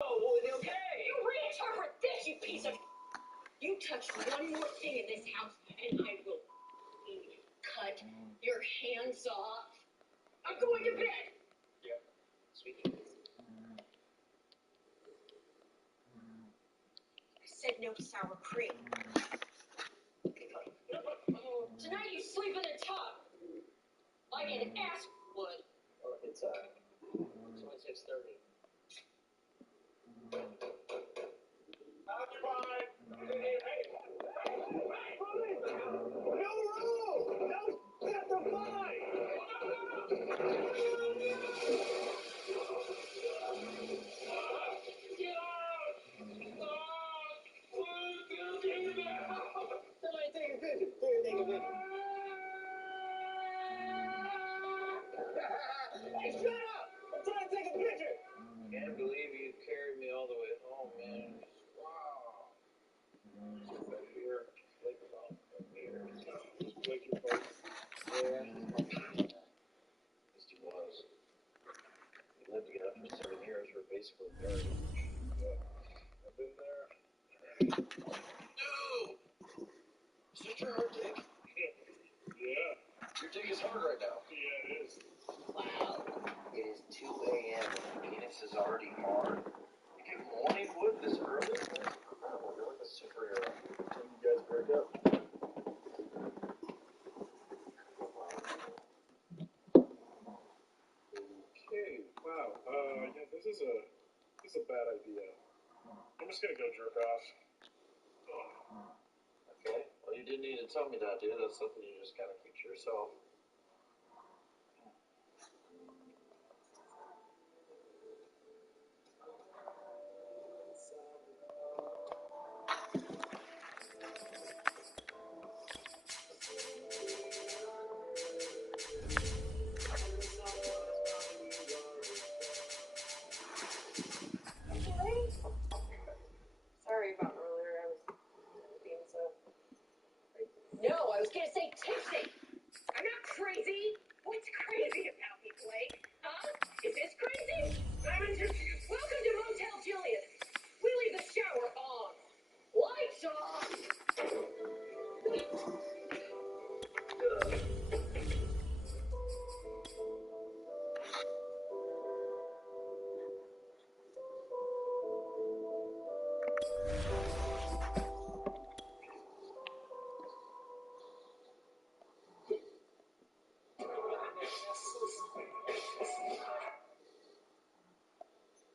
Oh, okay. You reinterpret this, you piece of... You touch one more thing in this house, and I will cut your hands off. I'm going to bed. Yeah, sweetie. I said no sour cream. Tonight you sleep in a tub, like an ass would. Well, it's only 6:30. Occupied. Hey. No room. No, that's the fine. Get out. Somebody take a picture. Hey, shut up! I'm trying to take a picture. Can't believe you carried me all the way home, man. Wow. Up here, sleep about up here. Wake your folks. Yeah. At least he was. He lived to get up for 7 years. We're basically buried. Yeah. I've been there. No! Is this your hard dig? Yeah. Your dig is hard right now. Yeah, it is. Wow. It is 2 a.m. Penis is already hard. You get morning wood this early? That's incredible. You're like a superhero. Until you guys break up. Okay. Wow. Yeah, this is a bad idea. I'm just gonna go jerk off. Okay. Well, you didn't need to tell me that, dude. That's something you just gotta keep to yourself. Sorry about earlier. I was being so... No, I was gonna say tipsy. I'm not crazy. What's crazy about me, Blake? Huh? Is this crazy? Welcome to Motel Juliet. We leave the shower on. Lights off.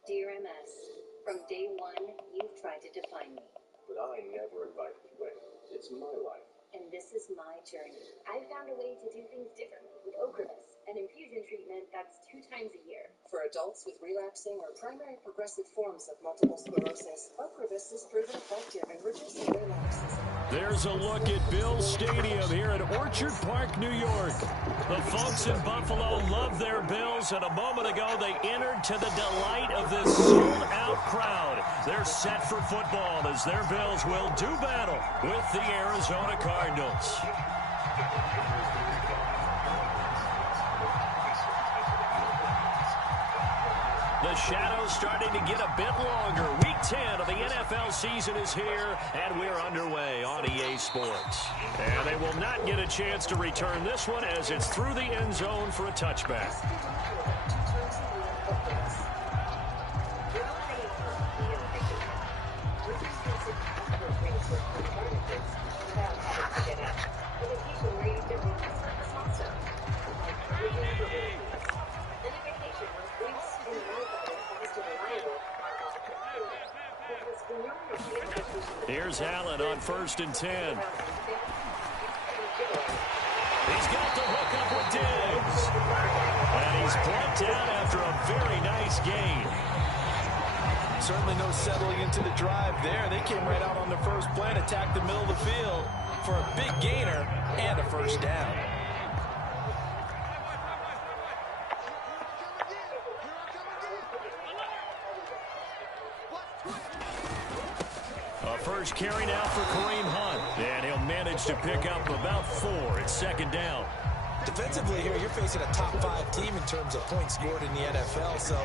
Dear MS, from day one, you've tried to define me. But I never invited you in. It's my life. And this is my journey. I found a way to do things differently with Ocrevus, an infusion treatment that's 2 times a year. For adults with relapsing or primary progressive forms of multiple sclerosis, Ocrevus is proven effective in reducing relapses. There's a look at Bills Stadium here at Orchard Park, New York. The folks in Buffalo love their Bills, and a moment ago they entered to the delight of this sold-out crowd. They're set for football as their Bills will do battle with the Arizona Cardinals. The shadow's starting to get a bit longer. Week 10 of the NFL season is here, and we're underway on EA Sports. And they will not get a chance to return this one as it's through the end zone for a touchback. Here's Allen on 1st and 10. He's got the hook up with Diggs. And he's brought down after a very nice gain. Certainly no settling into the drive there. They came right out on the first play and attacked the middle of the field for a big gainer and a first down. A first carry now for Kareem Hunt. And he'll manage to pick up about 4 at 2nd down. Defensively here, you're facing a top 5 team in terms of points scored in the NFL. So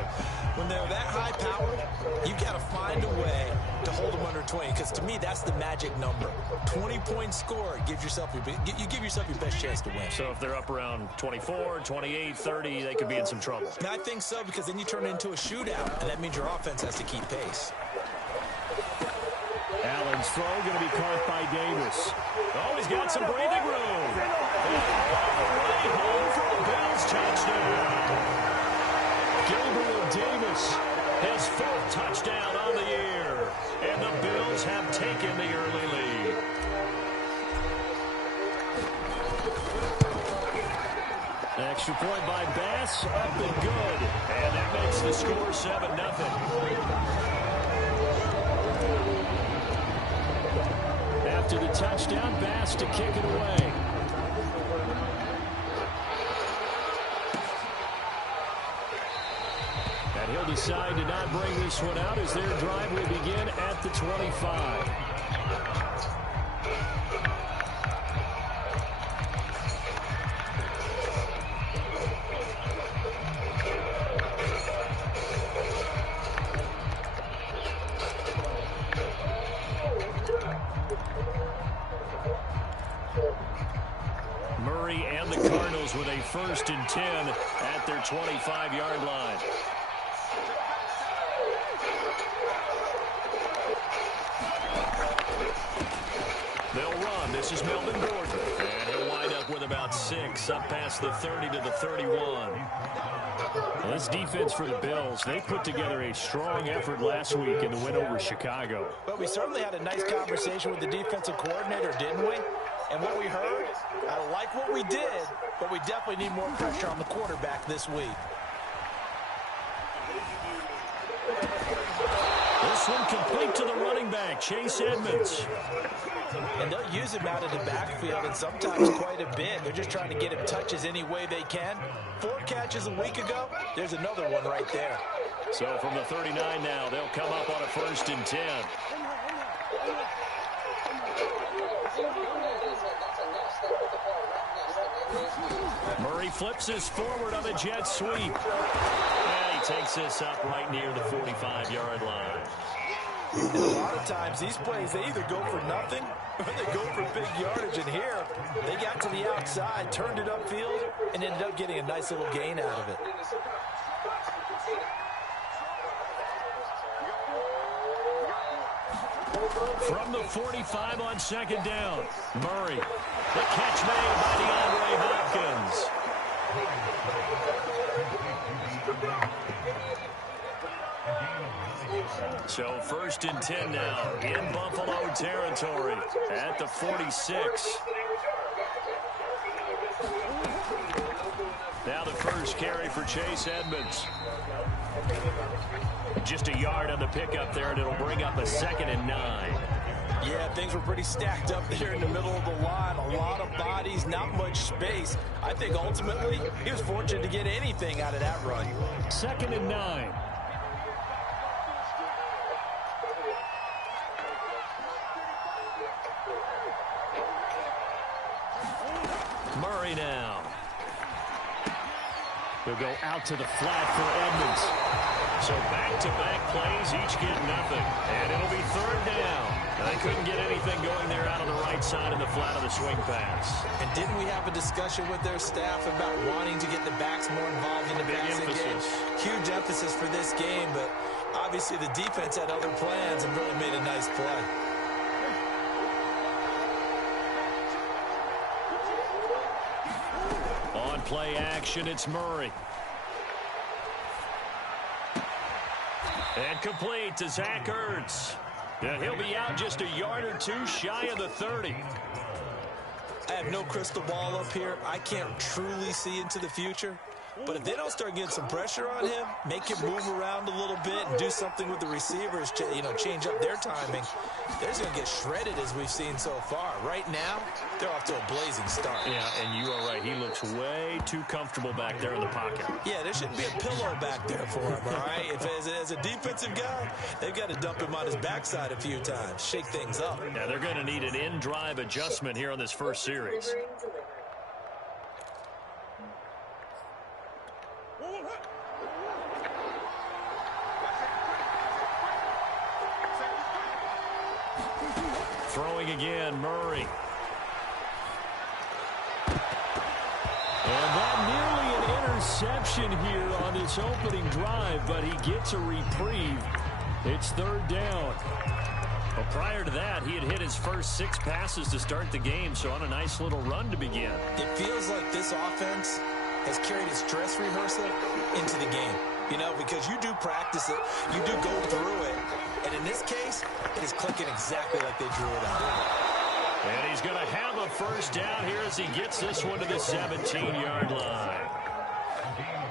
when they're that high powered, you've got to find a way to hold them under 20. Because to me, that's the magic number. 20 points scored gives yourself you give yourself your best chance to win. So if they're up around 24, 28, 30, they could be in some trouble. Now, I think so, because then you turn it into a shootout, and that means your offense has to keep pace. Allen's throw going to be caught by Davis. Oh, he's got some breathing room. Right home for the Bills touchdown. Gabriel Davis, his 4th touchdown on the year. And the Bills have taken the early lead. Extra point by Bass, up and good. And that makes the score 7-0. After the touchdown, Bass to kick it away. And he'll decide to not bring this one out as their drive will begin at the 25. Murray and the Cardinals with a 1st and 10 at their 25-yard line. They'll run. This is Melvin Gordon. And he'll wind up with about 6 up past the 30 to the 31. Well, this defense for the Bills, they put together a strong effort last week in the win over Chicago. But we certainly had a nice conversation with the defensive coordinator, didn't we? And what we heard, I like what we did, but we definitely need more pressure on the quarterback this week. This one complete to the running back, Chase Edmonds. And they'll use him out of the backfield, and sometimes quite a bit. They're just trying to get him touches any way they can. 4 catches a week ago. There's another one right there. So from the 39 now, they'll come up on a 1st and 10. Murray flips this forward on a jet sweep. And he takes this up right near the 45-yard line. And a lot of times, these plays, they either go for nothing or they go for big yardage. And here, they got to the outside, turned it upfield, and ended up getting a nice little gain out of it. From the 45 on 2nd down, Murray. The catch made by DeAndre Hopkins. So 1st and 10 now in Buffalo territory at the 46. Now the first carry for Chase Edmonds. Just a yard on the pickup there, and it'll bring up a 2nd and 9. Yeah, things were pretty stacked up there in the middle of the line. A lot of bodies, not much space. I think ultimately he was fortunate to get anything out of that run. 2nd and 9. Murray now. He'll go out to the flat for Edmonds. So back-to-back plays, each get nothing. And it'll be 3rd down. They couldn't get anything going there out of the right side of the flat of the swing pass. And didn't we have a discussion with their staff about wanting to get the backs more involved in the passing game? Huge emphasis for this game, but obviously the defense had other plans and really made a nice play. On play action, it's Murray. And complete to Zach Ertz. And he'll be out just a yard or 2 shy of the 30. I have no crystal ball up here. I can't truly see into the future. But if they don't start getting some pressure on him, make him move around a little bit and do something with the receivers, change up their timing, they're just going to get shredded as we've seen so far. Right now, they're off to a blazing start. Yeah, and you are right. He looks way too comfortable back there in the pocket. Yeah, there shouldn't be a pillow back there for him, all right? If as a defensive guy, they've got to dump him on his backside a few times, shake things up. Yeah, they're going to need an in-drive adjustment here on this first series. Throwing again, Murray. And that nearly an interception here on this opening drive, but he gets a reprieve. It's third down. Well, prior to that, he had hit his first 6 passes to start the game, so on a nice little run to begin. It feels like this offense has carried its dress rehearsal into the game. You know, because you do practice it, you do go through it, and in this case, it is clicking exactly like they drew it up. And he's going to have a first down here as he gets this one to the 17-yard line.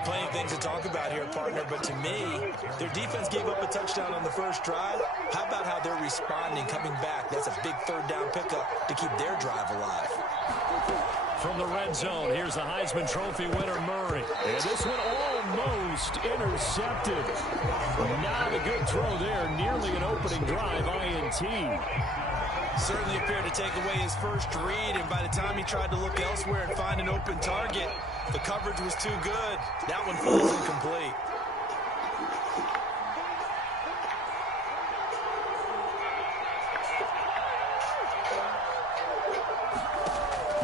Plenty of things to talk about here, partner, but to me, their defense gave up a touchdown on the first drive. How about how they're responding, coming back? That's a big third down pickup to keep their drive alive. From the red zone, here's the Heisman Trophy winner, Murray. And this one almost intercepted. Not a good throw there. Nearly an opening drive, INT. Certainly appeared to take away his first read, and by the time he tried to look elsewhere and find an open target, the coverage was too good. That one falls incomplete.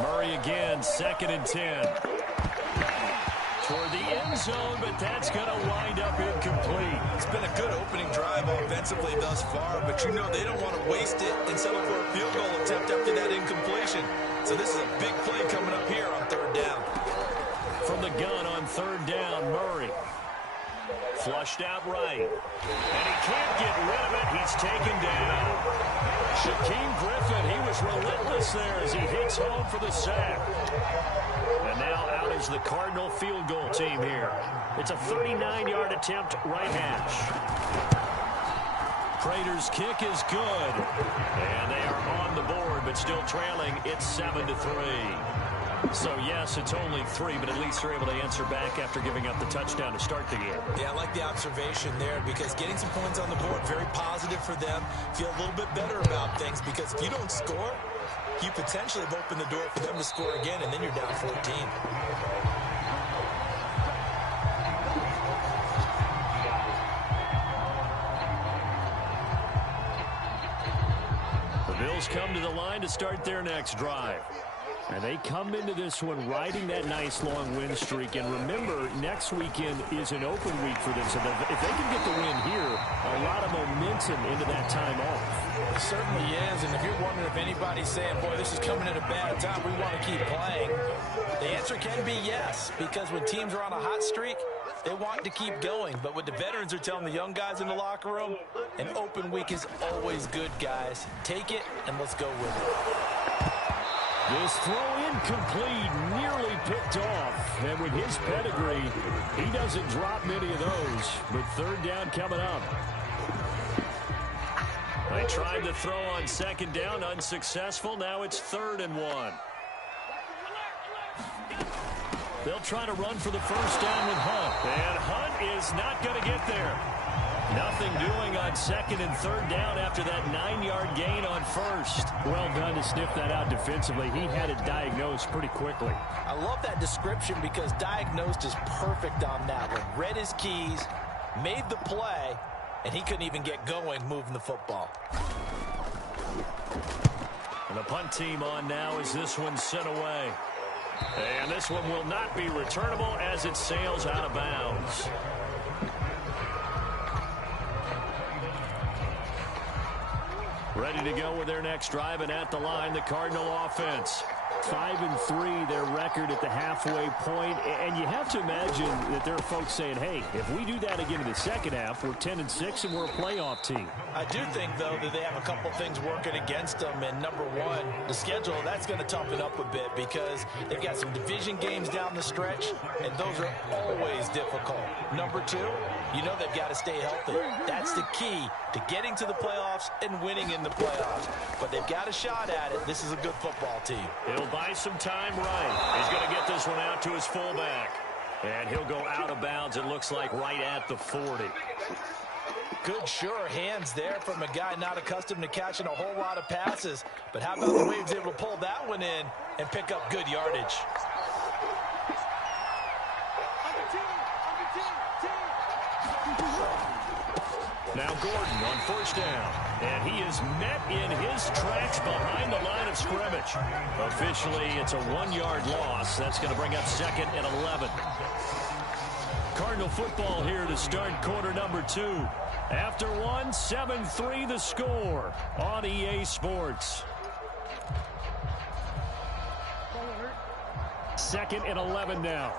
Murray again, 2nd and 10. Toward the end zone, but that's going to wind up incomplete. It's been a good opening drive offensively thus far, but you know they don't want to waste it and settle for a field goal attempt after that incompletion. So this is a big play coming up here on third down. From the gun on third down, Murray. Flushed out right. And he can't get rid of it. He's taken down. Shaquem Griffin, he was relentless there as he hits home for the sack. And now out is the Cardinal field goal team here. It's a 39-yard attempt, right hash. Prater's kick is good. And they are on the board, but still trailing. It's 7-3. So, yes, it's only 3, but at least they're able to answer back after giving up the touchdown to start the game. Yeah, I like the observation there because getting some points on the board, very positive for them. Feel a little bit better about things because if you don't score, you potentially have opened the door for them to score again, and then you're down 14. The Bills come to the line to start their next drive. And they come into this one riding that nice long win streak. And remember, next weekend is an open week for them. So if they can get the win here, a lot of momentum into that time off. It certainly is. And if you're wondering if anybody's saying, boy, this is coming at a bad time, we want to keep playing, the answer can be yes. Because when teams are on a hot streak, they want to keep going. But what the veterans are telling the young guys in the locker room, an open week is always good, guys. Take it, and let's go with it. This throw incomplete, nearly picked off. And with his pedigree, he doesn't drop many of those. But third down coming up. They tried to throw on second down, unsuccessful. Now it's 3rd and 1. They'll try to run for the first down with Hunt. And Hunt is not going to get there. Nothing doing on 2nd and 3rd down after that 9-yard gain on first. Well done to sniff that out defensively. He had it diagnosed pretty quickly. I love that description because diagnosed is perfect on that one. Read his keys, made the play, and he couldn't even get going moving the football. And the punt team on now as this one's sent away. And this one will not be returnable as it sails out of bounds. Ready to go with their next drive, and at the line, the Cardinal offense. 5-3, their record at the halfway point. And you have to imagine that there are folks saying, hey, if we do that again in the second half, we're 10-6 and we're a playoff team. I do think, though, that they have a couple things working against them. And number one, the schedule, that's going to toughen up a bit because they've got some division games down the stretch, and those are always difficult. Number two, you know they've got to stay healthy. That's the key to getting to the playoffs and winning in the playoffs. But they've got a shot at it. This is a good football team. He'll buy some time right. He's going to get this one out to his fullback. And he'll go out of bounds, it looks like, right at the 40. Good, sure hands there from a guy not accustomed to catching a whole lot of passes. But how about the way he was able to pull that one in and pick up good yardage? Now Gordon on first down. And he is met in his tracks behind the line of scrimmage. Officially, it's a 1-yard loss. That's going to bring up 2nd and 11. Cardinal football here to start quarter number 2. After 1, 7-3 the score on EA Sports. 2nd and 11 now.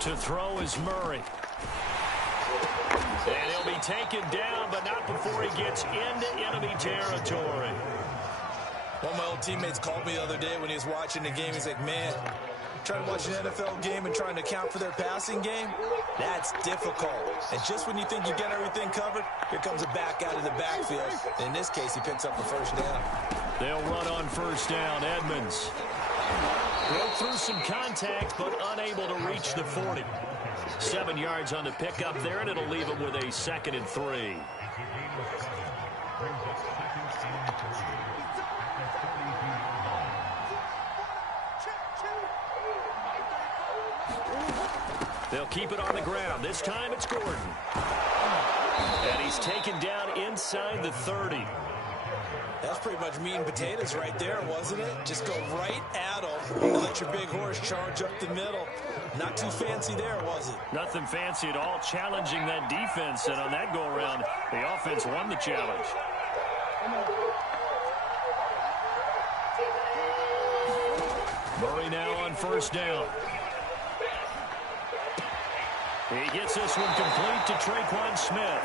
To throw is Murray. And he'll be taken down, but not before he gets into enemy territory. One of my old teammates called me the other day when he was watching the game. He's like, man, trying to watch an NFL game and trying to account for their passing game, that's difficult. And just when you think you get everything covered, here comes a back out of the backfield. In this case, he picks up the first down. They'll run on first down. Edmonds broke through some contact, but unable to reach the 40. 7 yards on the pickup there, and it'll leave him with a 2nd and 3. They'll keep it on the ground. This time it's Gordon. And he's taken down inside the 30. That's pretty much meat and potatoes right there, wasn't it? Just go right at him and let your big horse charge up the middle. Not too fancy there, was it? Nothing fancy at all, challenging that defense. And on that go-around, the offense won the challenge. Murray now on first down. He gets this one complete to Traquan Smith.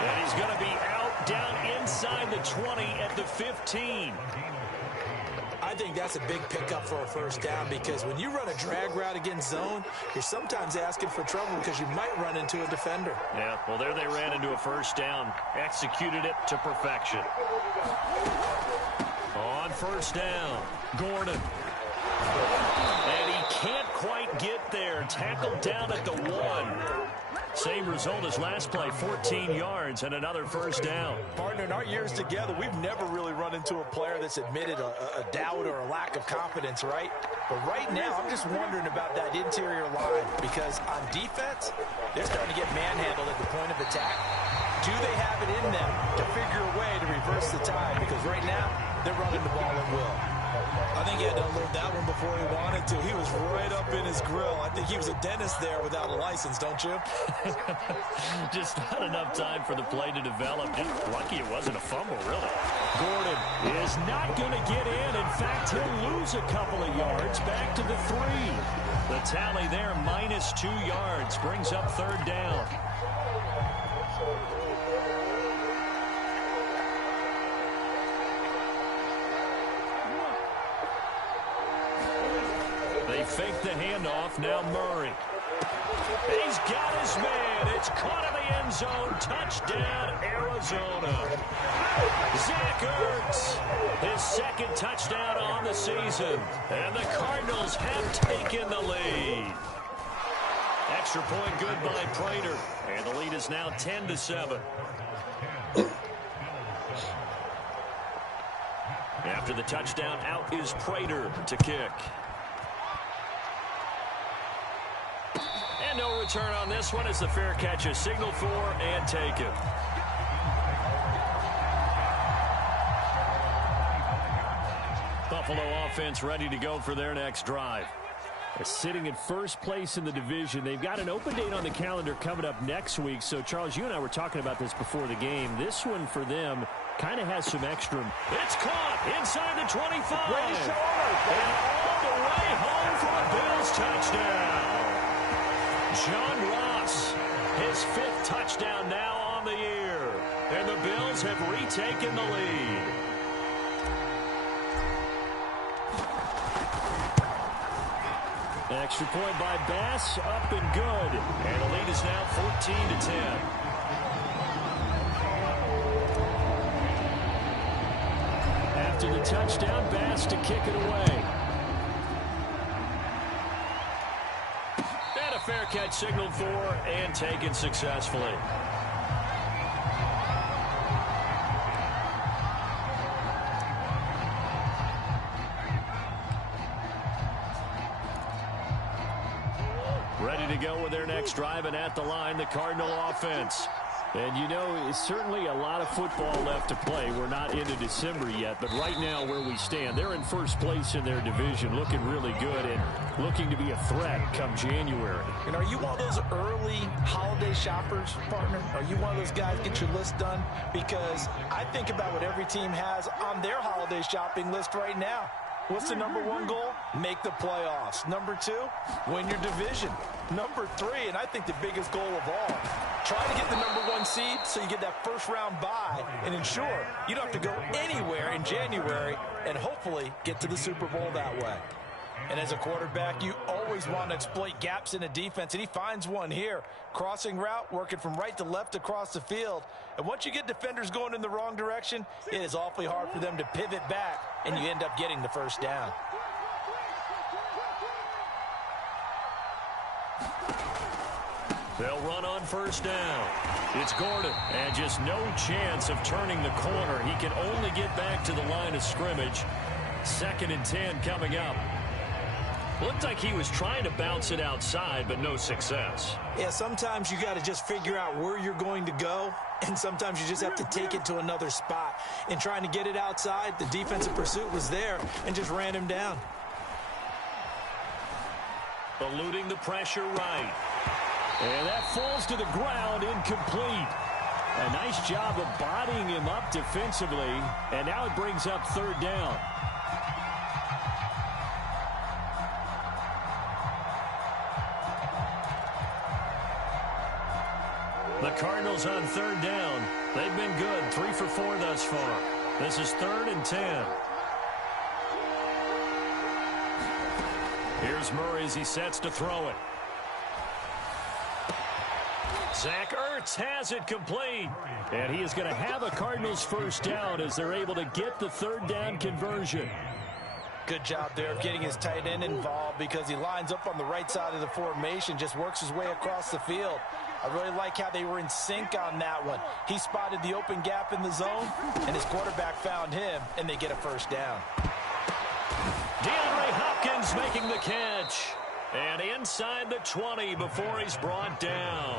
And he's going to be out down inside the 20 at the 15. I think that's a big pickup for a first down because when you run a drag route against zone, you're sometimes asking for trouble because you might run into a defender. Yeah, well, there they ran into a first down. Executed it to perfection. On first down, Gordon. And he can't quite get there. Tackled down at the 1. Same result as last play, 14 yards and another first down. Partner, in our years together, we've never really run into a player that's admitted a doubt or a lack of confidence, right? But right now, I'm just wondering about that interior line because on defense, they're starting to get manhandled at the point of attack. Do they have it in them to figure a way to reverse the tide? Because right now, they're running the ball at will. I think he had to unload that one before he wanted to. He was right up in his grill. I think he was a dentist there without a license, don't you? Just not enough time for the play to develop. Just lucky it wasn't a fumble, really. Gordon is not going to get in. In fact, he'll lose a couple of yards back to the 3. The tally there, -2 yards, brings up third down. They fake the handoff. Now Murray. He's got his man. It's caught in the end zone. Touchdown, Arizona. Zach Ertz, his 2nd touchdown on the season. And the Cardinals have taken the lead. Extra point good by Prater. And the lead is now 10-7. After the touchdown, out is Prater to kick. And no return on this one as the fair catch is signaled for and taken. Buffalo offense ready to go for their next drive. They're sitting in first place in the division. They've got an open date on the calendar coming up next week. So, Charles, you and I were talking about this before the game. This one for them kind of has some extra. It's caught inside the 25. And all the way home for a Bills touchdown. John Ross, his 5th touchdown now on the year. And the Bills have retaken the lead. Extra point by Bass, up and good. And the lead is now 14-10. After the touchdown, Bass to kick it away. And a fair catch signaled for and taken successfully. ready to go with their next drive, and at the line, the Cardinal offense. And, you know, it's certainly a lot of football left to play. We're not into December yet, but right now where we stand, they're in first place in their division, looking really good and looking to be a threat come January. And are you one of those early holiday shoppers, partner? Are you one of those guys get your list done? Because I think about what every team has on their holiday shopping list right now. What's the number one goal? Make the playoffs. Number two, win your division. Number three, and I think the biggest goal of all, try to get the number one seed so you get that first round bye and ensure you don't have to go anywhere in January and hopefully get to the Super Bowl that way. And as a quarterback, you always want to exploit gaps in a defense, and he finds one here. Crossing route, working from right to left across the field. And once you get defenders going in the wrong direction, it is awfully hard for them to pivot back, and you end up getting the first down. They'll run on first down. It's Gordon, and just no chance of turning the corner. He can only get back to the line of scrimmage. 2nd and 10 coming up. Looked like he was trying to bounce it outside, but no success. Yeah, sometimes you got to just figure out where you're going to go, and sometimes you just have to take it to another spot. In trying to get it outside, the defensive pursuit was there and just ran him down. Eluding the pressure right. And that falls to the ground, incomplete. A nice job of bodying him up defensively, and now it brings up 3rd down. The Cardinals on 3rd down. They've been good, 3 for 4 thus far. This is 3rd and 10. Here's Murray as he sets to throw it. Zach Ertz has it complete. And he is going to have a Cardinals first down as they're able to get the 3rd down conversion. Good job there of getting his tight end involved because he lines up on the right side of the formation, just works his way across the field. I really like how they were in sync on that one. He spotted the open gap in the zone, and his quarterback found him, and they get a first down. DeAndre Hopkins making the catch. And inside the 20 before he's brought down.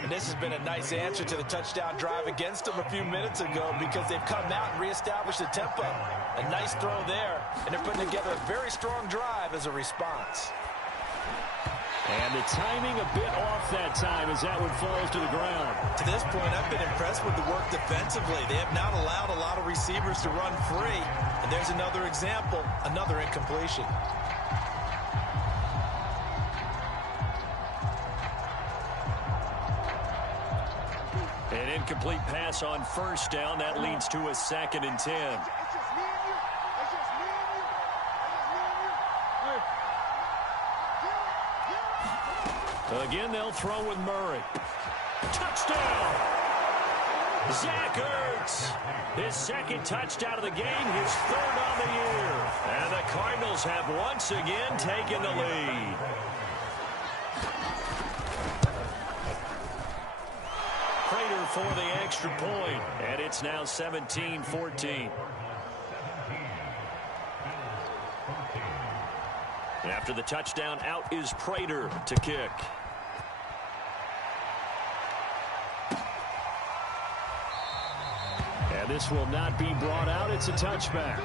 And this has been a nice answer to the touchdown drive against them a few minutes ago because they've come out and reestablished the tempo. A nice throw there, and they're putting together a very strong drive as a response. And the timing a bit off that time as that one falls to the ground. To this point, I've been impressed with the work defensively. They have not allowed a lot of receivers to run free. And there's another example, another incompletion. An incomplete pass on first down. That leads to a 2nd and 10. Again, they'll throw with Murray. Touchdown! Zach Ertz. His 2nd touchdown of the game, his 3rd on the year. And the Cardinals have once again taken the lead. Prater for the extra point, and it's now 17-14. After the touchdown, out is Prater to kick. And this will not be brought out. It's a touchback.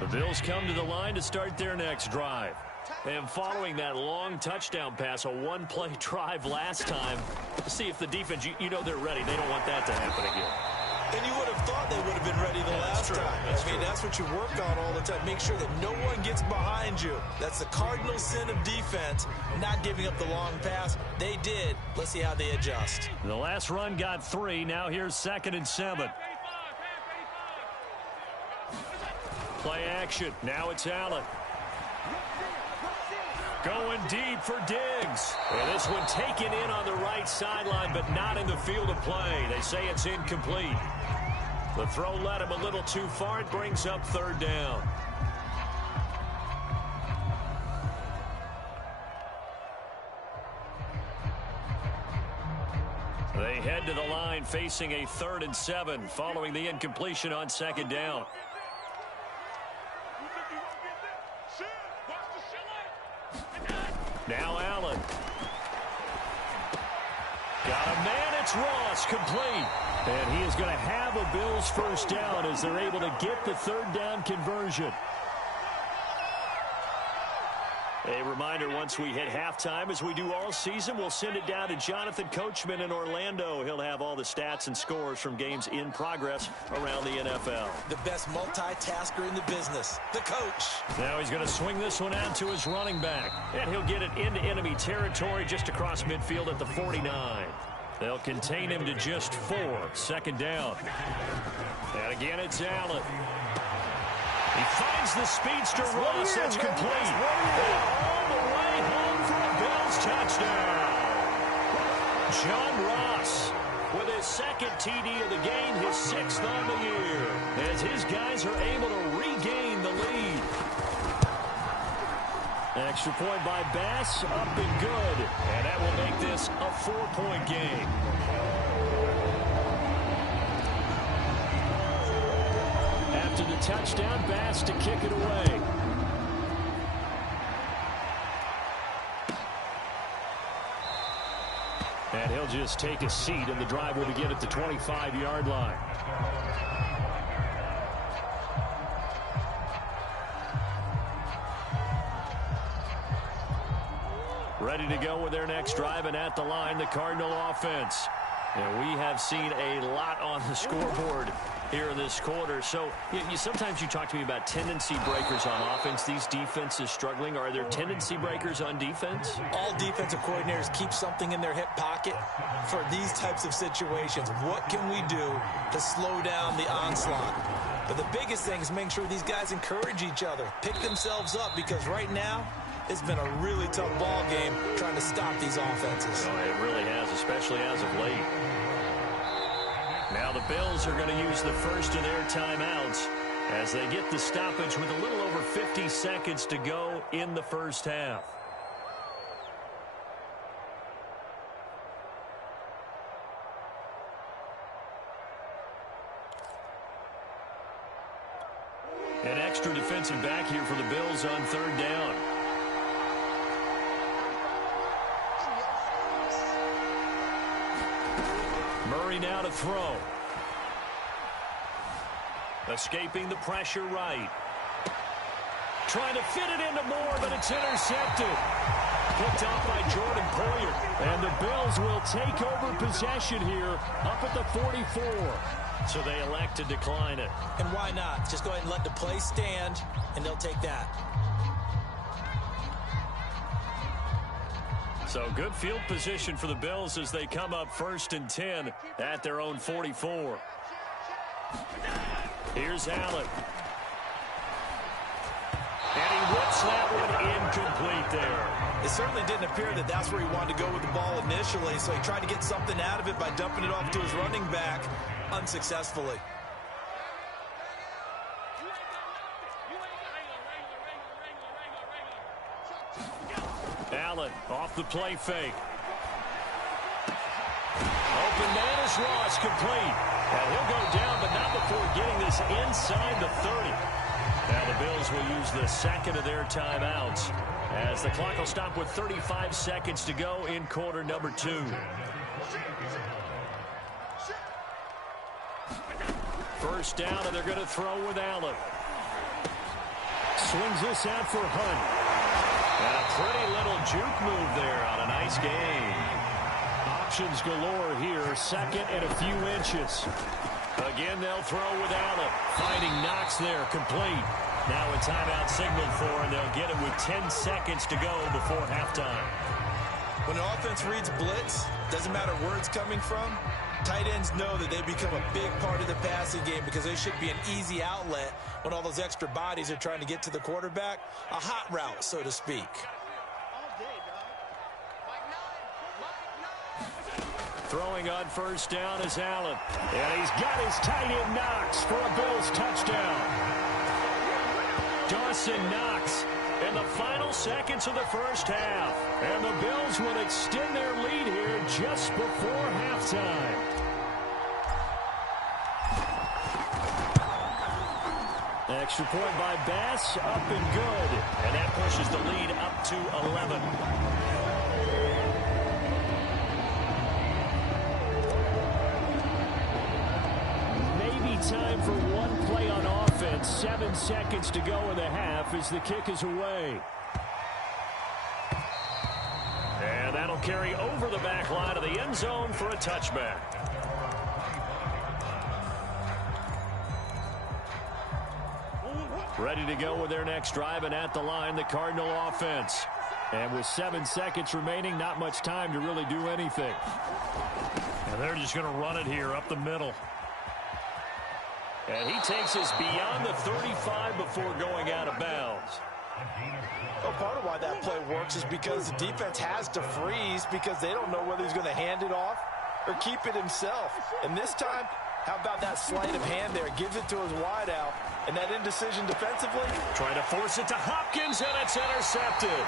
The Bills come to the line to start their next drive. And following that long touchdown pass, a one-play drive last time, see if the defense, you know they're ready. They don't want that to happen again. And you would have thought they would have been ready the last time. That's what you work on all the time. Make sure that no one gets behind you. That's the cardinal sin of defense, not giving up the long pass. They did. Let's see how they adjust. The last run got 3. Now here's 2nd and 7. Play action. Now it's Allen. Going deep for Diggs. And this one taken in on the right sideline, but not in the field of play. They say it's incomplete. The throw led him a little too far. It brings up 3rd down. They head to the line line facing a 3rd and 7 following the incompletion on 2nd down. Now Allen. Got a man, it's Ross, complete. And he is going to have a Bills first down as they're able to get the 3rd down conversion. A reminder, once we hit halftime, as we do all season, we'll send it down to Jonathan Coachman in Orlando. He'll have all the stats and scores from games in progress around the NFL. The best multitasker in the business, the coach. Now he's going to swing this one out to his running back. And he'll get it into enemy territory just across midfield at the 49. They'll contain him to just 4. 2nd down. And again, it's Allen. He finds the speedster Ross. That's complete. All the way home for a Bills touchdown. John Ross with his 2nd TD of the game, his 6th on the year, as his guys are able to regain the lead. Extra point by Bass, up and good. And that will make this a 4-point game. After the touchdown, Bass to kick it away. And he'll just take a seat, and the drive will begin at the 25-yard line. Ready to go with their next drive, and at the line, the Cardinal offense. And we have seen a lot on the scoreboard here in this quarter. So sometimes you talk to me about tendency breakers on offense. These defenses struggling. Are there tendency breakers on defense? All defensive coordinators keep something in their hip pocket for these types of situations. What can we do to slow down the onslaught? But the biggest thing is making sure these guys encourage each other, pick themselves up, because right now it's been a really tough ball game trying to stop these offenses. Oh, it really has, especially as of late. Now the Bills are going to use the first of their timeouts as they get the stoppage with a little over 50 seconds to go in the first half. An extra defensive back here for the Bills on 3rd down. Murray now to throw. Escaping the pressure right. Trying to fit it into Moore, but it's intercepted. Picked off by Jordan Poyer. And the Bills will take over possession here up at the 44. So they elect to decline it. And why not? Just go ahead and let the play stand, and they'll take that. So good field position for the Bills as they come up 1st and 10 at their own 44. Here's Allen. And he whips that one incomplete there. It certainly didn't appear that that's where he wanted to go with the ball initially, so he tried to get something out of it by dumping it off to his running back unsuccessfully. Allen off the play fake. Open man is Ross, complete. And he'll go down, but not before getting this inside the 30. Now the Bills will use the 2nd of their timeouts as the clock will stop with 35 seconds to go in quarter number 2. First down, and they're going to throw with Allen. Swings this out for Hunt. And a pretty little juke move there on a nice game. Options galore here, 2nd and a few inches. Again, they'll throw with Allen. Finding Knox there, complete. Now a timeout signaled for, and they'll get it with 10 seconds to go before halftime. When an offense reads blitz, doesn't matter where it's coming from, tight ends know that they become a big part of the passing game because they should be an easy outlet when all those extra bodies are trying to get to the quarterback. A hot route, so to speak. Throwing on first down is Allen. And he's got his tight end Knox for a Bills touchdown. Dawson Knox in the final seconds of the first half. And the Bills will extend their lead here just before halftime. Extra point by Bass, up and good. And that pushes the lead up to 11. Time for one play on offense. 7 seconds to go in the half as the kick is away. And that'll carry over the back line of the end zone for a touchback. Ready to go with their next drive, and at the line, the Cardinal offense. And with 7 seconds remaining, not much time to really do anything. And they're just going to run it here up the middle. And he takes us beyond the 35 before going out of bounds. Well, part of why that play works is because the defense has to freeze because they don't know whether he's going to hand it off or keep it himself. And this time, how about that sleight of hand there? Gives it to his wideout. And that indecision defensively. Trying to force it to Hopkins, and it's intercepted.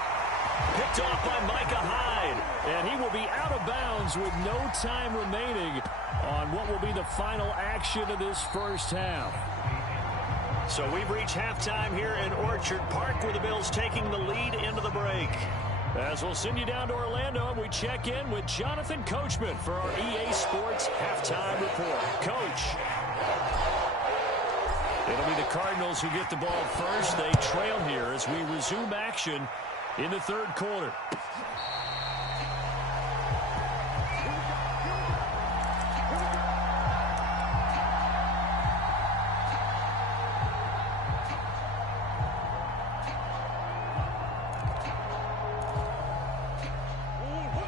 Picked off by Micah Hyde. And he will be out of bounds with no time remaining on what will be the final action of this first half. So we've reached halftime here in Orchard Park, where the Bills taking the lead into the break. As we'll send you down to Orlando, and we check in with Jonathan Coachman for our EA Sports Halftime Report. Coach. It'll be the Cardinals who get the ball first. They trail here as we resume action in the third quarter.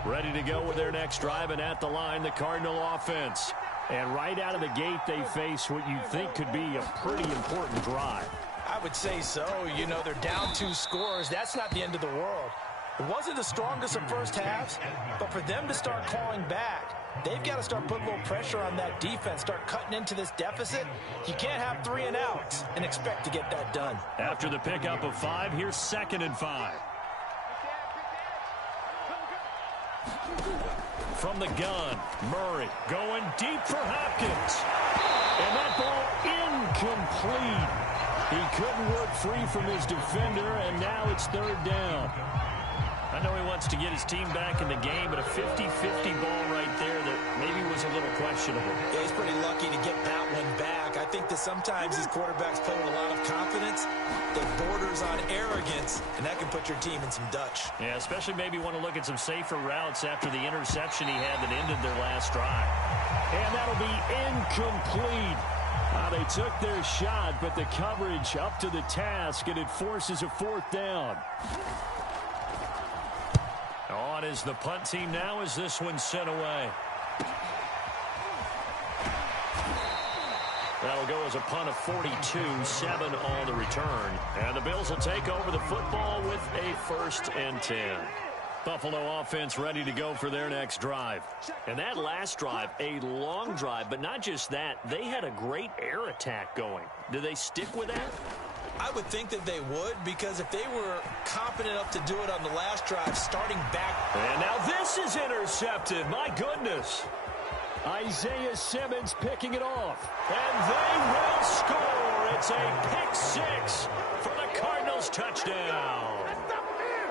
Ready to go with their next drive, and at the line, the Cardinal offense. And right out of the gate, they face what you think could be a pretty important drive. I would say so. You know, they're down 2 scores. That's not the end of the world. It wasn't the strongest of first halves, but for them to start clawing back, they've got to start putting a little pressure on that defense, start cutting into this deficit. You can't have 3 and outs and expect to get that done. After the pickup of 5, here's 2nd and 5. From the gun, Murray going deep for Hopkins. And that ball incomplete. He couldn't work free from his defender, and now it's 3rd down. I know he wants to get his team back in the game, but a 50-50 ball right there that maybe was a little questionable. Yeah, he's pretty lucky to get that one back. I think that sometimes these quarterbacks play with a lot of confidence that borders on arrogance, and that can put your team in some Dutch. Yeah, especially maybe want to look at some safer routes after the interception he had that ended their last drive. And that'll be incomplete. They took their shot, but the coverage up to the task, and it forces a 4th down. On is the punt team now as this one's sent away. That'll go as a punt of 42, 7 on the return. And the Bills will take over the football with a 1st and 10. Buffalo offense ready to go for their next drive. And that last drive, a long drive, but not just that. They had a great air attack going. Do they stick with that? I would think that they would, because if they were competent enough to do it on the last drive, starting back. And now this is intercepted. My goodness. Isaiah Simmons picking it off. And they will score. It's a pick 6 for the Cardinals touchdown.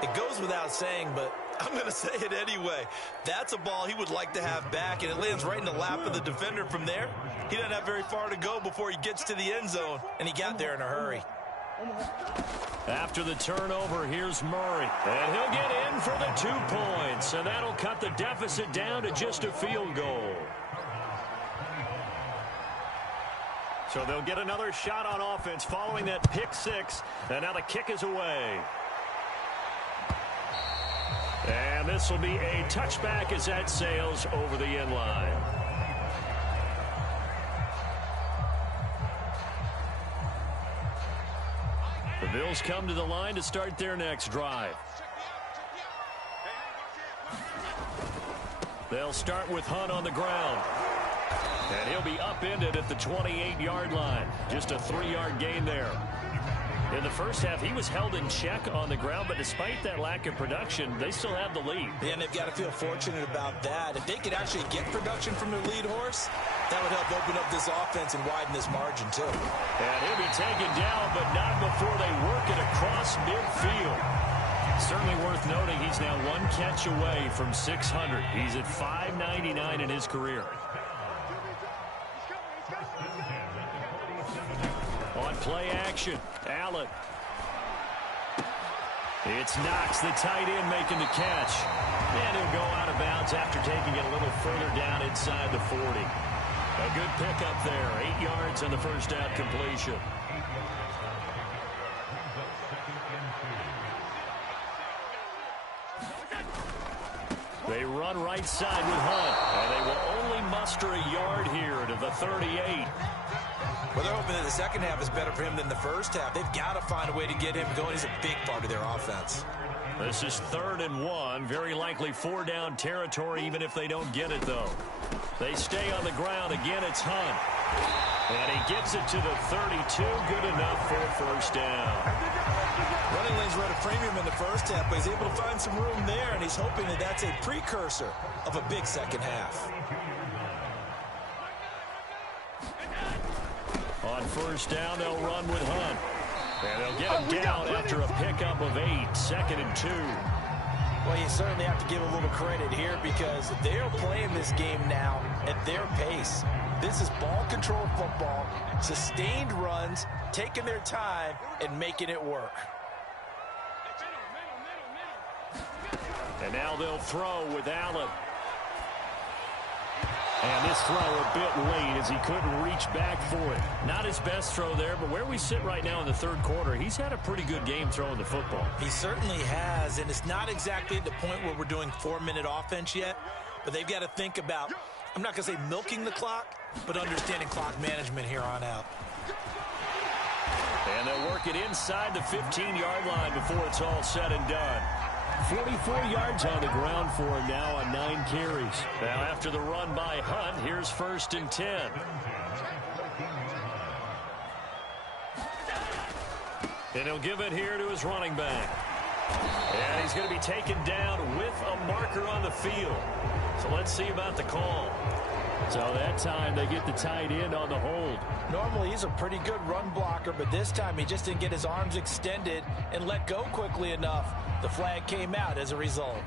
It goes without saying, but I'm going to say it anyway. That's a ball he would like to have back, and it lands right in the lap of the defender from there. He doesn't have very far to go before he gets to the end zone, and he got there in a hurry. After the turnover, here's Murray. And he'll get in for the 2 points, and that'll cut the deficit down to just a field goal. So they'll get another shot on offense following that pick 6, and now the kick is away. And this will be a touchback as that sails over the end line. The Bills come to the line to start their next drive. They'll start with Hunt on the ground. And he'll be upended at the 28-yard line. Just a 3-yard gain there. In the first half, he was held in check on the ground, but despite that lack of production, they still have the lead. Yeah, and they've got to feel fortunate about that. If they could actually get production from their lead horse, that would help open up this offense and widen this margin, too. And he'll be taken down, but not before they work it across midfield. Certainly worth noting he's now one catch away from 600. He's at 599 in his career. On play action, Allen. It's Knox, the tight end, making the catch. And he'll go out of bounds after taking it a little further down inside the 40. A good pickup there. 8 yards on the first down completion. They run right side with Hunt. And they will only muster a yard here to the 38. Well, they're hoping that the second half is better for him than the first half. They've got to find a way to get him going. He's a big part of their offense. This is 3rd and 1. Very likely 4-down territory, even if they don't get it, though. They stay on the ground. Again, it's Hunt. And he gets it to the 32. Good enough for a first down. Running lanes were at a premium in the first half, but he's able to find some room there, and he's hoping that that's a precursor of a big second half. On first down, they'll run with Hunt. And they'll get him down after a pickup of 8. 2nd and 2. Well, you certainly have to give a little credit here because they're playing this game now at their pace. This is ball control football, sustained runs, taking their time, and making it work. And now they'll throw with Allen. And this throw a bit late as he couldn't reach back for it. Not his best throw there, but where we sit right now in the 3rd quarter, he's had a pretty good game throwing the football. He certainly has, and it's not exactly at the point where we're doing 4-minute offense yet, but they've got to think about, I'm not going to say milking the clock, but understanding clock management here on out. And they'll work it inside the 15-yard line before it's all said and done. 44 yards on the ground for him now on 9 carries. Now after the run by Hunt, here's 1st and 10. And he'll give it here to his running back. And he's going to be taken down with a marker on the field. So let's see about the call. So that time they get the tight end on the hold. Normally he's a pretty good run blocker, but this time he just didn't get his arms extended and let go quickly enough. The flag came out as a result.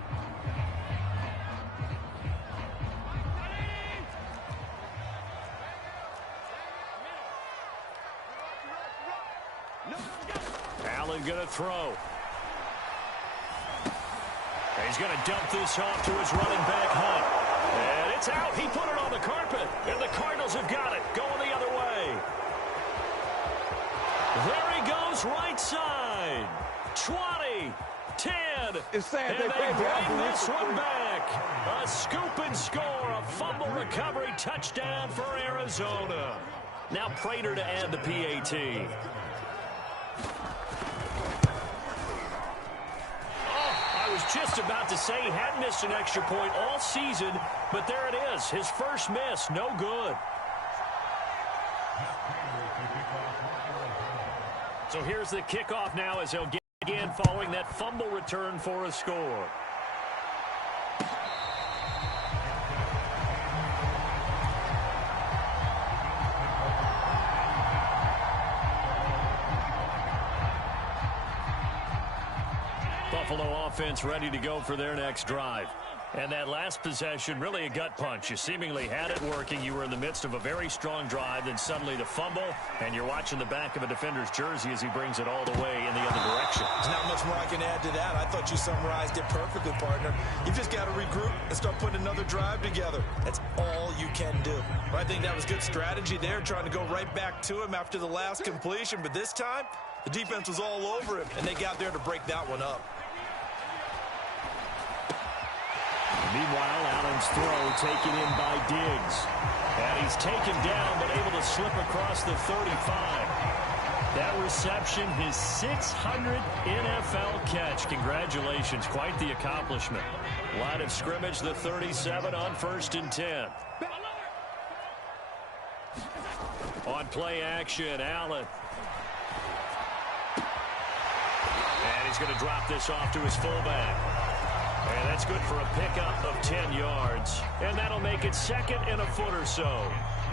Allen going to throw. He's going to dump this off to his running back, Hunt. And it's out. He put it on the carpet. And the Cardinals have got it. Going the other way. There he goes, right side. 20, 10. And they bring this one back. A scoop and score. A fumble recovery touchdown for Arizona. Now Prater to add the PAT. I was just about to say he had missed an extra point all season, but there it is. His first miss, no good. So here's the kickoff now as they'll get again following that fumble return for a score. Buffalo offense ready to go for their next drive. And that last possession, really a gut punch. You seemingly had it working. You were in the midst of a very strong drive, then suddenly the fumble, and you're watching the back of a defender's jersey as he brings it all the way in the other direction. There's not much more I can add to that. I thought you summarized it perfectly, partner. You've just got to regroup and start putting another drive together. That's all you can do. I think that was good strategy there, trying to go right back to him after the last completion. But this time, the defense was all over him, and they got there to break that one up. Meanwhile, Allen's throw taken in by Diggs. And he's taken down, but able to slip across the 35. That reception, his 600th NFL catch. Congratulations, quite the accomplishment. Line of scrimmage, the 37 on 1st and 10. On play action, Allen. And he's going to drop this off to his fullback. And that's good for a pickup of 10 yards. And that'll make it 2nd and a foot or so.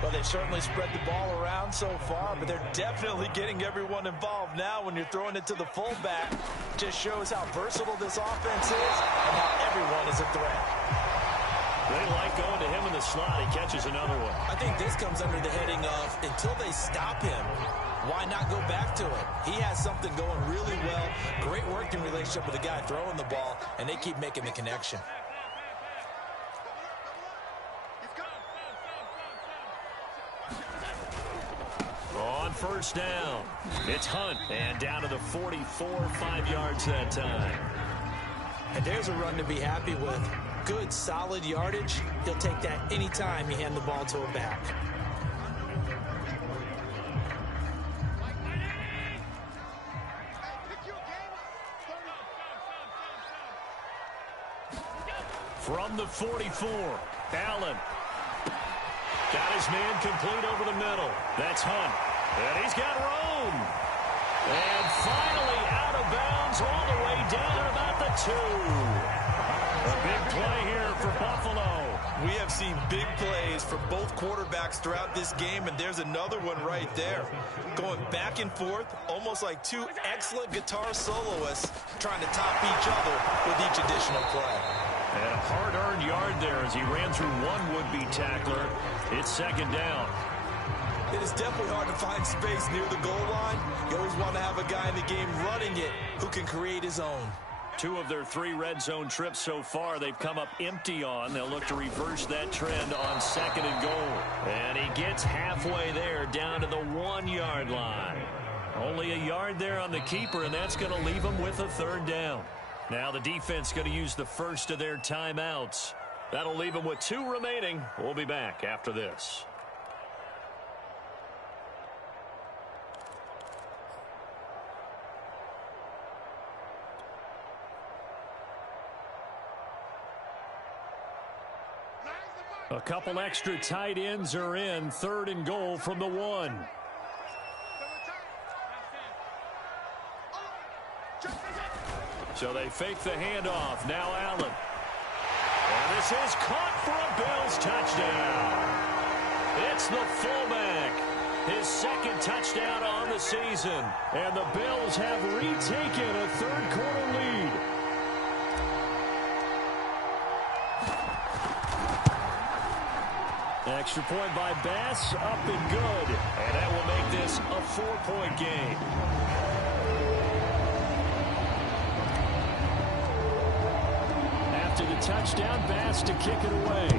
Well, they've certainly spread the ball around so far, but they're definitely getting everyone involved now when you're throwing it to the fullback. Just shows how versatile this offense is and how everyone is a threat. They like going to him in the slot. He catches another one. I think this comes under the heading of until they stop him, why not go back to it? He has something going really well. Great working relationship with the guy throwing the ball, and they keep making the connection. On first down, it's Hunt, and down to the 44, 5 yards that time. And there's a run to be happy with. Good, solid yardage. He'll take that anytime you hand the ball to a back. From the 44, Allen. Got his man complete over the middle. That's Hunt. And he's got room. And finally out of bounds all the way down at about the 2. A big play here for Buffalo. We have seen big plays from both quarterbacks throughout this game, and there's another one right there. Going back and forth, almost like two excellent guitar soloists trying to top each other with each additional play. And a hard-earned yard there as he ran through one would-be tackler. It's second down. It is definitely hard to find space near the goal line. You always want to have a guy in the game running it who can create his own. 2 of their 3 red zone trips so far they've come up empty on. They'll look to reverse that trend on second and goal. And he gets halfway there down to the 1-yard line. Only a yard there on the keeper, and that's going to leave him with a third down. Now the defense going to use the first of their timeouts. That'll leave them with 2 remaining. We'll be back after this. A couple extra tight ends are in. 3rd and goal from the 1. So they fake the handoff. Now Allen. And this is caught for a Bills touchdown. It's the fullback. His 2nd touchdown on the season. And the Bills have retaken a 3rd quarter lead. Extra point by Bass, up and good. And that will make this a 4-point game. After the touchdown, Bass to kick it away.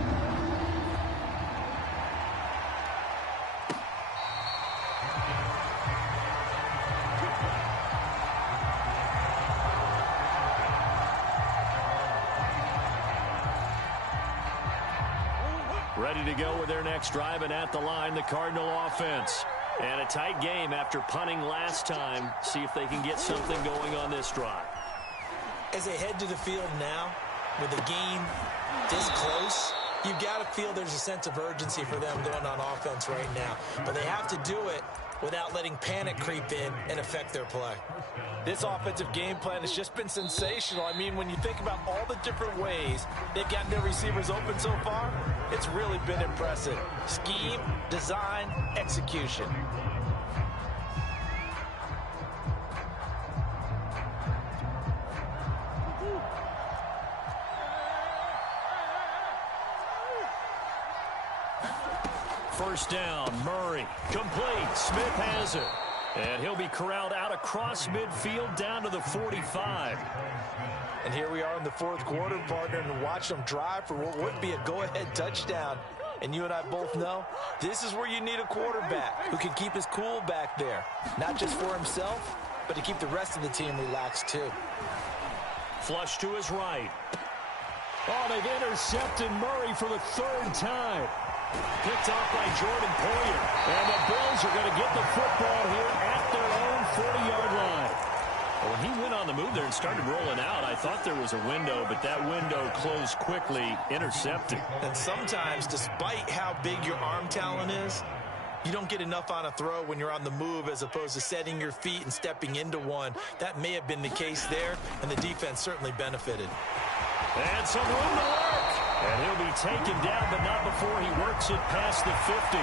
Ready to go with their next drive, and at the line, the Cardinal offense. And a tight game after punting last time. See if they can get something going on this drive. As they head to the field now, with the game this close, you've got to feel there's a sense of urgency for them going on offense right now. But they have to do it without letting panic creep in and affect their play. This offensive game plan has just been sensational. I mean, when you think about all the different ways they've gotten their receivers open so far, it's really been impressive. Scheme, design, execution. First down, Murray. Complete. Smith has it. And he'll be corralled out across midfield down to the 45. And here we are in the 4th quarter, partner, and watch them drive for what would be a go-ahead touchdown. And you and I both know this is where you need a quarterback who can keep his cool back there. Not just for himself, but to keep the rest of the team relaxed too. Flush to his right. Oh, they've intercepted Murray for the 3rd time. Picked off by Jordan Poyer. And the Bills are going to get the football here at their own 40-yard line. When he went on the move there and started rolling out, I thought there was a window, but that window closed quickly, intercepted. And sometimes, despite how big your arm talent is, you don't get enough on a throw when you're on the move as opposed to setting your feet and stepping into one. That may have been the case there, and the defense certainly benefited. And some room to work. And he'll be taken down, but not before he works it past the 50.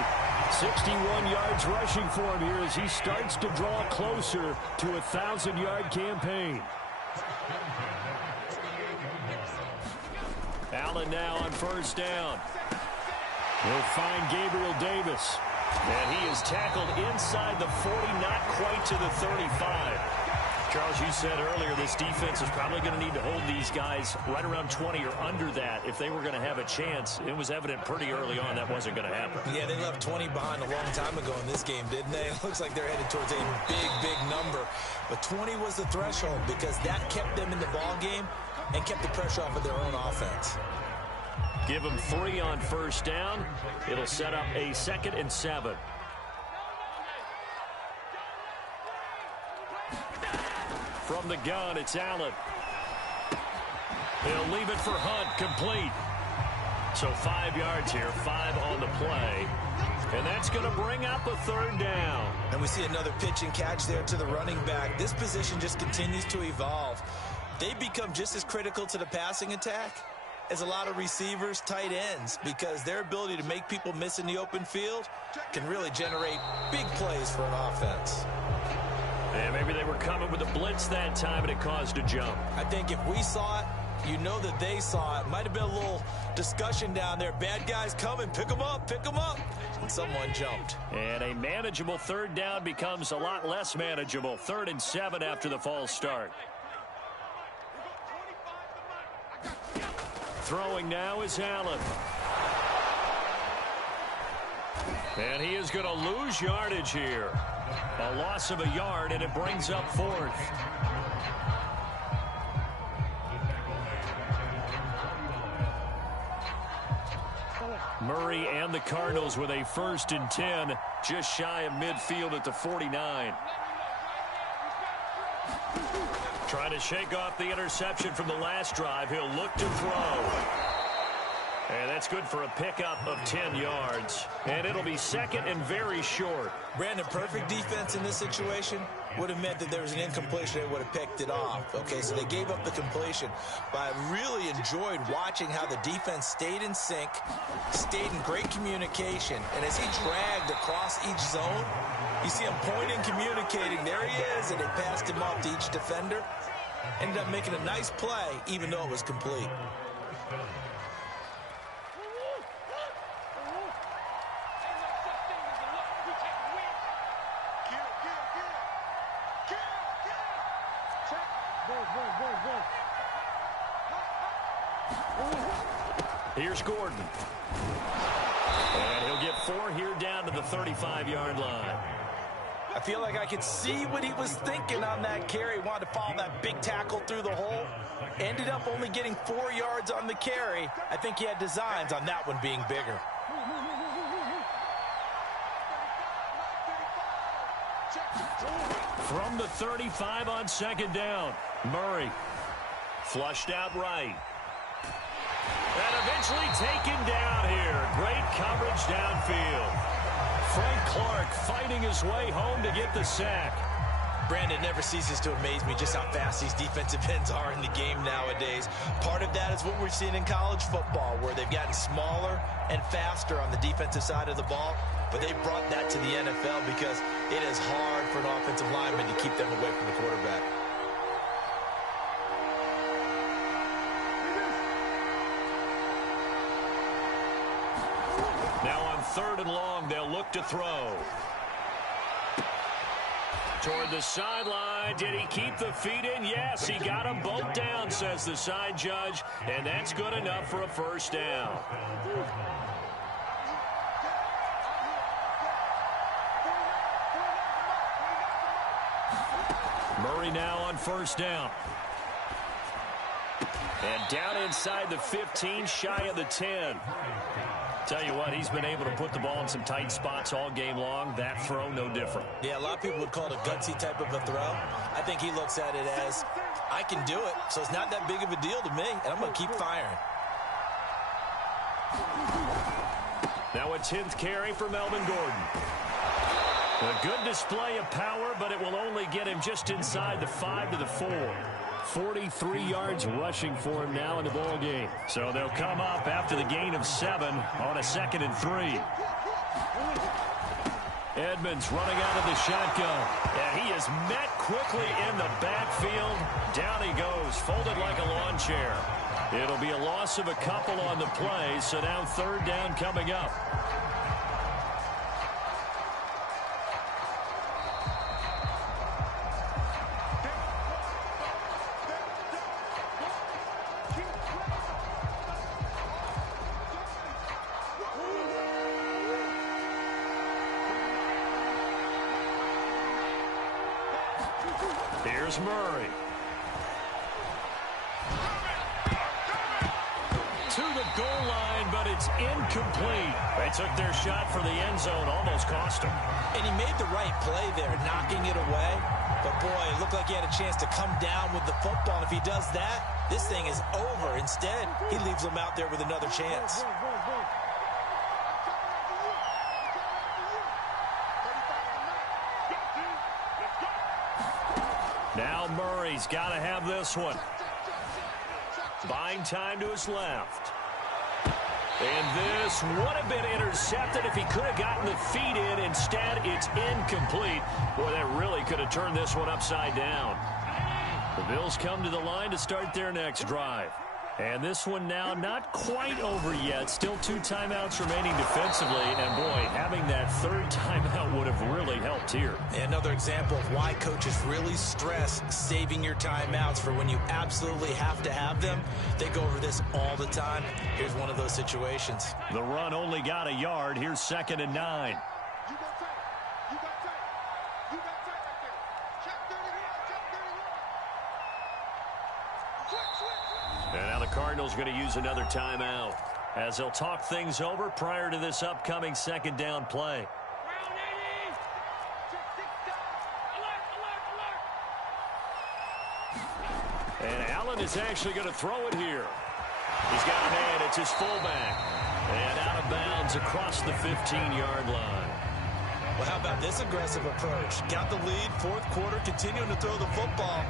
61 yards rushing for him here as he starts to draw closer to a 1,000-yard campaign. Allen now on first down. He'll find Gabriel Davis. And he is tackled inside the 40, not quite to the 35. Charles, you said earlier this defense is probably going to need to hold these guys right around 20 or under that if they were going to have a chance. It was evident pretty early on that wasn't going to happen. Yeah, they left 20 behind a long time ago in this game, didn't they? It looks like they're headed towards a big number. But 20 was the threshold because that kept them in the ball game and kept the pressure off of their own offense. Give them 3 on first down. It'll set up a 2nd and 7. From the gun, it's Allen. He'll leave it for Hunt, complete. So 5 yards here, 5 on the play. And that's going to bring up a 3rd down. And we see another pitch and catch there to the running back. This position just continues to evolve. They become just as critical to the passing attack as a lot of receivers, tight ends, because their ability to make people miss in the open field can really generate big plays for an offense. And maybe they were coming with a blitz that time and it caused a jump. I think if we saw it, you know that they saw it. Might have been a little discussion down there. Bad guys coming, pick them up, and someone jumped. And a manageable 3rd down becomes a lot less manageable. 3rd and 7 after the false start. Throwing now is Allen. And he is going to lose yardage here. A loss of a yard, and it brings up 4th. Murray and the Cardinals with a 1st and 10, just shy of midfield at the 49. Trying to shake off the interception from the last drive. He'll look to throw. And that's good for a pickup of 10 yards. And it'll be 2nd and very short. Brandon, perfect defense in this situation would have meant that there was an incompletion. They would have picked it off. Okay, so they gave up the completion. But I really enjoyed watching how the defense stayed in sync, stayed in great communication. And as he dragged across each zone, you see him pointing, communicating. There he is, and they passed him off to each defender. Ended up making a nice play, even though it was complete. Here's Gordon. And he'll get 4 here down to the 35-yard line. I feel like I could see what he was thinking on that carry. Wanted to follow that big tackle through the hole. Ended up only getting 4 yards on the carry. I think he had designs on that one being bigger. From the 35 on 2nd down, Murray flushed out right. And eventually taken down here. Great coverage downfield. Frank Clark fighting his way home to get the sack. Brandon, never ceases to amaze me just how fast these defensive ends are in the game nowadays. Part of that is what we're seeing in college football, where they've gotten smaller and faster on the defensive side of the ball. But they brought that to the NFL because it is hard for an offensive lineman to keep them away from the quarterback. Now on 3rd and long, they'll look to throw. Toward the sideline. Did he keep the feet in? Yes, he got them both down, says the side judge. And that's good enough for a 1st down. Murray now on 1st down. And down inside the 15, shy of the 10. Tell you what, he's been able to put the ball in some tight spots all game long. That throw, no different. Yeah, a lot of people would call it a gutsy type of a throw. I think he looks at it as, I can do it, so it's not that big of a deal to me, and I'm going to keep firing. Now a 10th carry for Melvin Gordon. A good display of power, but it will only get him just inside the 5 to the 4. 43 yards rushing for him now in the ball game. So they'll come up after the gain of 7 on a 2nd and 3. Edmonds running out of the shotgun. And he is met quickly in the backfield. Down he goes, folded like a lawn chair. It'll be a loss of a couple on the play, so now third down coming up. Here's Murray. To the goal line, but it's incomplete. They took their shot for the end zone, almost cost him. And he made the right play there, knocking it away. But, boy, it looked like he had a chance to come down with the football. And if he does that, this thing is over. Instead, he leaves him out there with another chance. Now Murray's got to have this one. Buying time to his left. And this would have been intercepted if he could have gotten the feet in. Instead, it's incomplete. Boy, that really could have turned this one upside down. The Bills come to the line to start their next drive. And this one now not quite over yet. Still 2 timeouts remaining defensively. And, boy, having that third timeout would have really helped here. Another example of why coaches really stress saving your timeouts for when you absolutely have to have them. They go over this all the time. Here's one of those situations. The run only got a yard. Here's 2nd and 9. And now the Cardinals going to use another timeout as they'll talk things over prior to this upcoming 2nd down play. And Allen is actually going to throw it here. He's got a man. It's his fullback. And out of bounds across the 15-yard line. Well, how about this aggressive approach? Got the lead, 4th quarter, continuing to throw the football.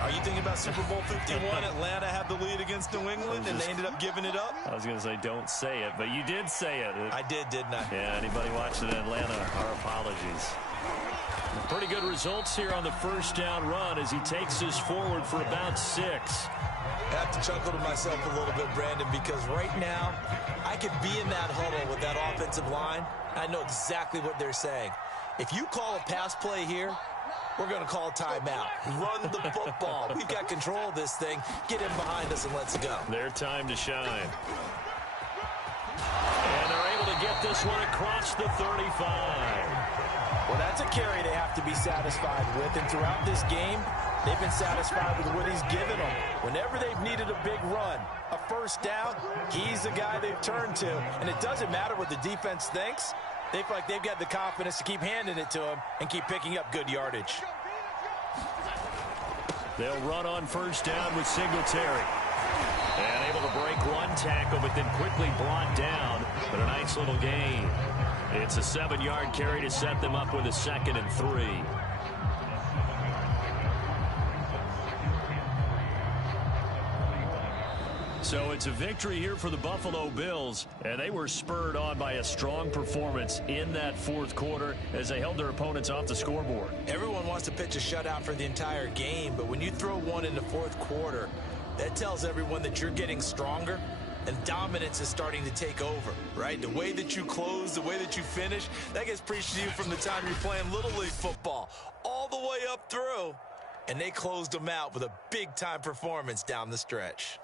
Are you thinking about Super Bowl 51? Atlanta had the lead against New England, and they ended up giving it up? I was going to say don't say it, but you did say it. I did, didn't I? Yeah, anybody watching in Atlanta, our apologies. Pretty good results here on the first down run as he takes this forward for about 6. I have to chuckle to myself a little bit, Brandon, because right now I could be in that huddle with that offensive line. I know exactly what they're saying. If you call a pass play here, we're going to call timeout. Run the football. We've got control of this thing. Get in behind us and let's go. Their time to shine. And they're able to get this one across the 35. Well, that's a carry they have to be satisfied with. And throughout this game, they've been satisfied with what he's given them. Whenever they've needed a big run, a first down, he's the guy they've turned to. And it doesn't matter what the defense thinks. They feel like they've got the confidence to keep handing it to him and keep picking up good yardage. They'll run on first down with Singletary. And able to break one tackle, but then quickly brought down. But a nice little gain. It's a 7-yard carry to set them up with a 2nd and 3. So it's a victory here for the Buffalo Bills, and they were spurred on by a strong performance in that 4th quarter as they held their opponents off the scoreboard. Everyone wants to pitch a shutout for the entire game, but when you throw one in the 4th quarter, that tells everyone that you're getting stronger and dominance is starting to take over, right? The way that you close, the way that you finish, that gets preached to you from the time you're playing Little League football all the way up through, and they closed them out with a big-time performance down the stretch.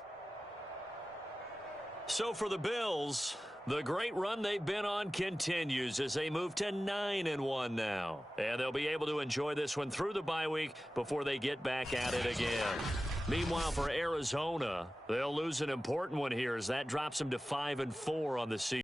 So for the Bills, the great run they've been on continues as they move to 9-1 now. And they'll be able to enjoy this one through the bye week before they get back at it again. Meanwhile, for Arizona, they'll lose an important one here as that drops them to 5-4 on the season.